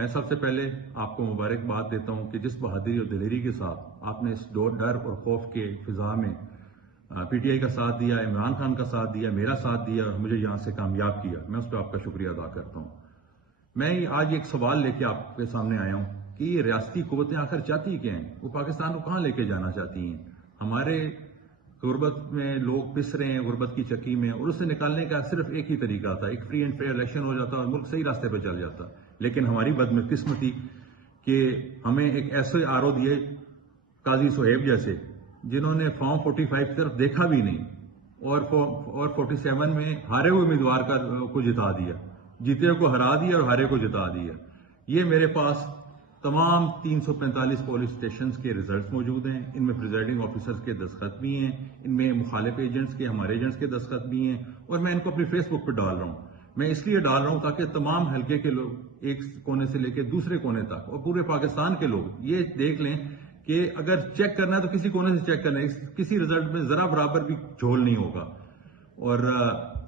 میں سب سے پہلے آپ کو مبارکباد دیتا ہوں کہ جس بہادری اور دلیری کے ساتھ آپ نے اس ڈر اور خوف کے فضا میں پی ٹی آئی کا ساتھ دیا، عمران خان کا ساتھ دیا، میرا ساتھ دیا اور مجھے یہاں سے کامیاب کیا، میں اس پہ آپ کا شکریہ ادا کرتا ہوں۔ میں آج ایک سوال لے کے آپ کے سامنے آیا ہوں کہ یہ ریاستی قوتیں آخر چاہتی کیا ہیں؟ وہ پاکستان کو کہاں لے کے جانا چاہتی ہیں؟ ہمارے غربت میں لوگ پس رہے ہیں، غربت کی چکی میں، اور اس سے نکالنے کا صرف ایک ہی طریقہ تھا، ایک فری اینڈ فیئر الیکشن ہو جاتا اور ملک صحیح راستے پہ چل جاتا۔ لیکن ہماری بدقسمتی کہ ہمیں ایک ایسے آرو دیے قاضی صہیب جیسے جنہوں نے فارم 45 کی طرف دیکھا بھی نہیں اور 47 میں ہارے ہوئے امیدوار کو جتا دیا، جیتے کو ہرا دیا اور ہارے کو جتا دیا۔ یہ میرے پاس تمام 345 پولیس اسٹیشنز کے ریزلٹس موجود ہیں، ان میں پریزائڈنگ آفیسرز کے دستخط بھی ہیں، ان میں مخالف ایجنٹس کے، ہمارے ایجنٹس کے دستخط بھی ہیں، اور میں ان کو اپنی فیس بک پہ ڈال رہا ہوں۔ میں اس لیے ڈال رہا ہوں تاکہ تمام حلقے کے لوگ ایک کونے سے لے کے دوسرے کونے تک اور پورے پاکستان کے لوگ یہ دیکھ لیں کہ اگر چیک کرنا ہے تو کسی کونے سے چیک کرنا ہے، کسی ریزلٹ میں ذرا برابر بھی جھول نہیں ہوگا۔ اور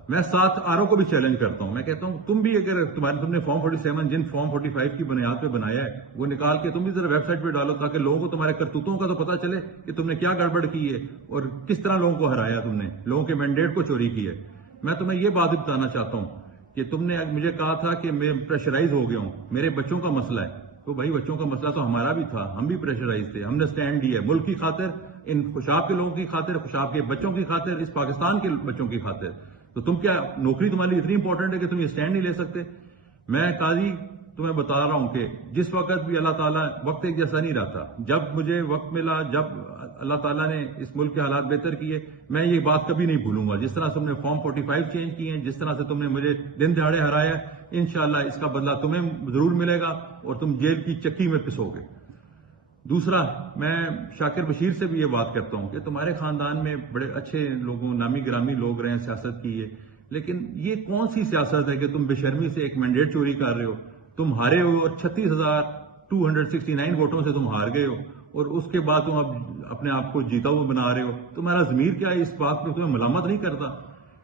میں ساتھ آرو کو بھی چیلنج کرتا ہوں، میں کہتا ہوں تم بھی اگر تم نے فارم 47 جن فارم 45 کی بنیاد پہ بنایا ہے وہ نکال کے تم بھی ذرا ویب سائٹ پہ ڈالو تاکہ لوگوں کو تمہارے کرتوتوں کا تو پتہ چلے کہ تم نے کیا گڑبڑ کی ہے اور کس طرح لوگوں کو ہرایا، تم نے لوگوں کے مینڈیٹ کو چوری کی ہے۔ میں تمہیں یہ بات بتانا چاہتا ہوں کہ تم نے مجھے کہا تھا کہ میں پریشرائز ہو گیا ہوں، میرے بچوں کا مسئلہ ہے، تو بھائی بچوں کا مسئلہ تو ہمارا بھی تھا، ہم بھی پریشرائز تھے، ہم نے سٹینڈ دیا ملک کی خاطر، ان خوشاب کے لوگوں کی خاطر، خوشاب کے بچوں کی خاطر، اس پاکستان کے بچوں کی خاطر۔ تو تم کیا نوکری تمہاری اتنی امپورٹنٹ ہے کہ تم یہ سٹینڈ نہیں لے سکتے؟ میں قاضی تمہیں بتا رہا ہوں کہ جس وقت بھی اللہ تعالیٰ، وقت ایک جیسا نہیں رہتا، جب مجھے وقت ملا، جب اللہ تعالیٰ نے اس ملک کے حالات بہتر کیے، میں یہ بات کبھی نہیں بھولوں گا۔ جس طرح تم نے فارم 45 چینج کیے ہیں، جس طرح سے تم نے مجھے دن دہاڑے ہرایا، انشاءاللہ اس کا بدلہ تمہیں ضرور ملے گا اور تم جیل کی چکی میں پسو گے۔ دوسرا، میں شاکر بشیر سے بھی یہ بات کرتا ہوں کہ تمہارے خاندان میں بڑے اچھے لوگوں، نامی گرامی لوگ رہے ہیں، سیاست کی ہے، لیکن یہ کون سی سیاست ہے کہ تم بے شرمی سے ایک مینڈیٹ چوری کر رہے ہو؟ تم ہارے ہو اور 36,269 ووٹوں سے تم ہار گئے ہو، اور اس کے بعد تم اب اپنے آپ کو جیتا ہوا بنا رہے ہو۔ تمہارا ضمیر کیا ہے اس بات پہ تمہیں ملامت نہیں کرتا؟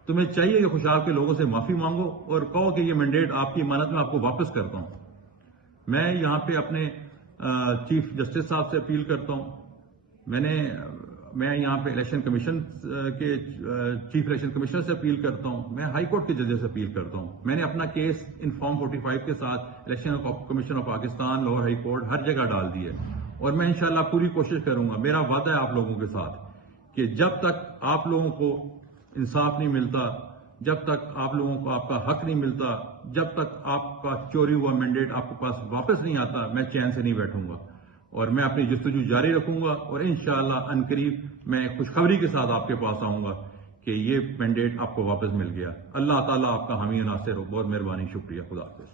تمہیں چاہیے کہ خوشحال کے لوگوں سے معافی مانگو اور کہو کہ یہ مینڈیٹ آپ کی امانت میں آپ کو واپس کرتا ہوں۔ میں یہاں پہ اپنے چیف جسٹس صاحب سے اپیل کرتا ہوں، میں یہاں پہ الیکشن کمیشن کے چیف الیکشن کمشنر سے اپیل کرتا ہوں، میں ہائی کورٹ کے ججز سے اپیل کرتا ہوں۔ میں نے اپنا کیس ان فارم 45 کے ساتھ election commission of Pakistan, Lahore high court, ہر جگہ ڈال دی ہے، اور میں انشاءاللہ پوری کوشش کروں گا۔ میرا وعدہ ہے آپ لوگوں کے ساتھ کہ جب تک آپ لوگوں کو انصاف نہیں ملتا، جب تک آپ لوگوں کو آپ کا حق نہیں ملتا، جب تک آپ کا چوری ہوا مینڈیٹ آپ کے پاس واپس نہیں آتا، میں چین سے نہیں بیٹھوں گا، اور میں اپنی جستجو جاری رکھوں گا، اور انشاءاللہ عنقریب میں خوشخبری کے ساتھ آپ کے پاس آؤں گا کہ یہ مینڈیٹ آپ کو واپس مل گیا۔ اللہ تعالیٰ آپ کا حامی و ناصر ہو۔ بہت مہربانی، شکریہ، خدا حافظ۔